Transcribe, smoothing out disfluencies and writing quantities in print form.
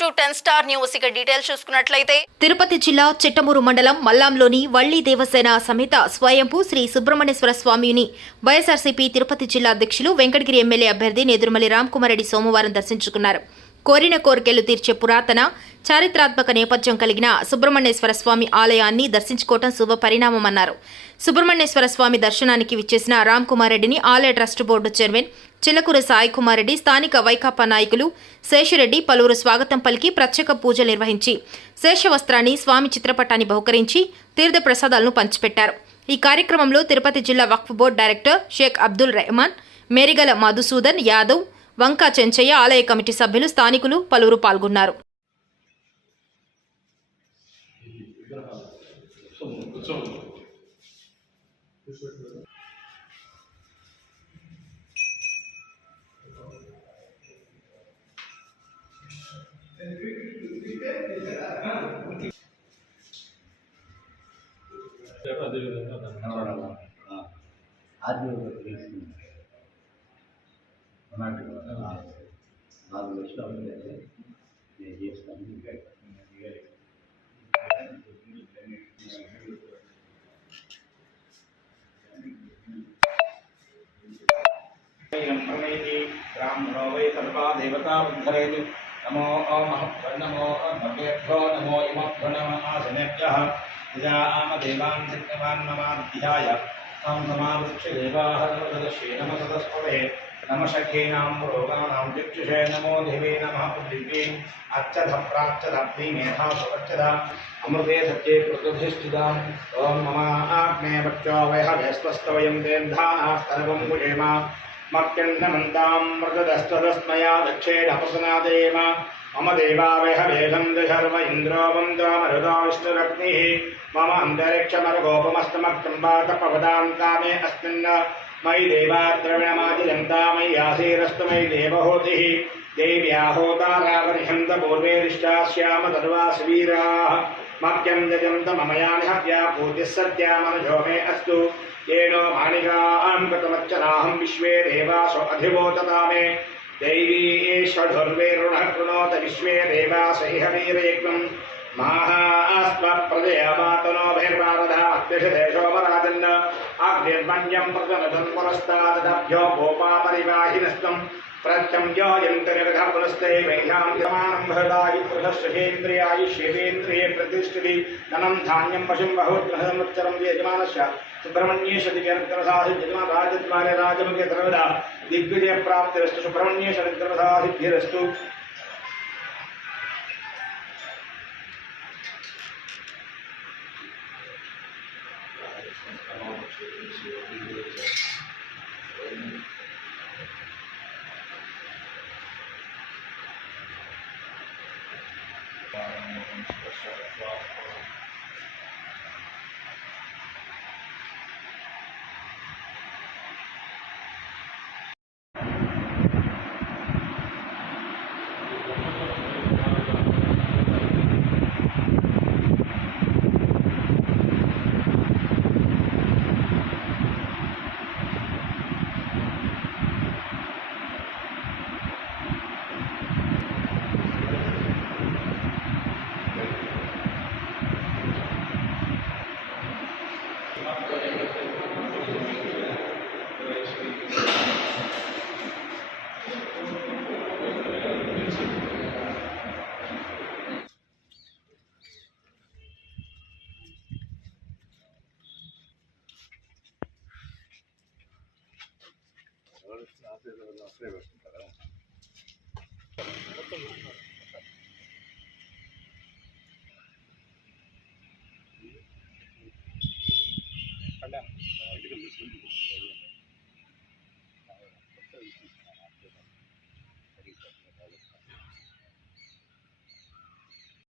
Welcome to 10 star news. ఇక details చూసుకున్నట్లయితే తిరుపతి జిల్లా చిట్టమూరు మండలం మల్లాంలోని వల్లి దేవసేన సమేత స్వయంభూ శ్రీ సుబ్రహ్మణ్యేశ్వర స్వామిని వైఎస్ఆర్సీపీ తిరుపతి జిల్లా అధ్యక్షులు వెంకటగిరి ఎమ్మెల్యే అభ్యర్థి నేదురుమల్లి రామ్కుమార్ రెడ్డి సోమవారం దర్శించుకున్నారు. కోరిన కోరికలు తీర్చే పురాతన చారిత్రాత్మక నేపథ్యం కలిగిన సుబ్రహ్మణ్యేశ్వర స్వామి ఆలయాన్ని దర్శించుకోవడం శుభ పరిణామమన్నారు. సుబ్రహ్మణ్యేశ్వర స్వామి దర్శనానికి విచ్చేసిన రామ్కుమార్ రెడ్డిని ఆలయ trust board chairman Chilakuri Sai Kumar Reddy, స్థానిక వైకాపా నాయకులు శేషరెడ్డి పలువురు స్వాగతం పలికి ప్రత్యేక పూజలు నిర్వహించి శేషవస్త్రాన్ని స్వామి చిత్రపటాన్ని బహుకరించి తీర్థ ప్రసాదాలను పంచిపెట్టారు. ఈ కార్యక్రమంలో తిరుపతి జిల్లా వక్ఫ్ బోర్డు డైరెక్టర్ షేక్ అబ్దుల్ రెహమాన్, మేరిగల మధుసూదన్ యాదవ్, వంకా చెంచయ్య, ఆలయ కమిటీ సభ్యులు, స్థానికులు పలువురు పాల్గొన్నారు. नमो नमो भगवेभ्यो नमो इमभ्यो नमः आसनेभ्यः निजाम देवान् सिद्धवान् नमाध्याय तं समावृक्ष्य देवाः नमोदश्ये नमसदस्पवे नमशखीनां रोगाणां दिक्षुषे नमो देवे नमः पृथिवी अच्छध प्राच्चदग्नि मेधा सुवच्चद अमृते सत्ये प्रतिष्ठितां ॐ मम आग्ने वक्षो वैहवेस्वस्तवयं देन्धाः सर्वं गुजेम मक्यन्नमन्तां मृगदस्तदस्मया दक्षेणपसनादेव मम देवावैहवेदं दशर्व इन्द्रो वन्द्वामरुदाविष्णुरग्निः मम अन्तरिक्षमर्गोपमस्तमक्तम्बातपवदां कामे अस्मिन् मयि देवाद्रविणमादिजन्ता मयि आसीरस्तु मयि देवहूतिः देव्याहोतारावनिहन्तपूर्वेरिष्टास्याम तद्वासवीराः मक्यं जजन्त मम यानि हव्या भूतिः सत्यामनुजो मे अस्तु येनो माणिकां कृतमच्चनाहं विश्वे देवासो अधिवोतता मे दैवी षडुर्वेरुणः कृणोत विश्वे देवास इह वीरयज्ञं माहास्मप्रजयामातनोभिर्वारधा अग्निषदेशोपराजन् अग्निर्मण्यं प्रजनदन् पुरस्तादभ्यो गोपापरिवाहिनस्तं प्रत्यं योजन्तर्गतः पुनस्ते वैह्यां यमानं भरदायि पुरुषश्रेन्द्रियायि शिवेन्द्रिये प्रतिष्ठिति धनं धान्यं पशुं बहुत्संवत्सरं यजमानस्य सुब्रह्मण्येश दिव्यरत्नसाधि यजमान राजद्वारे राजमुखे सर्वदा दिग्विजय प्राप्तिरस्तु सुब्रह्मण्येश रत्नसाधिभिरस्तु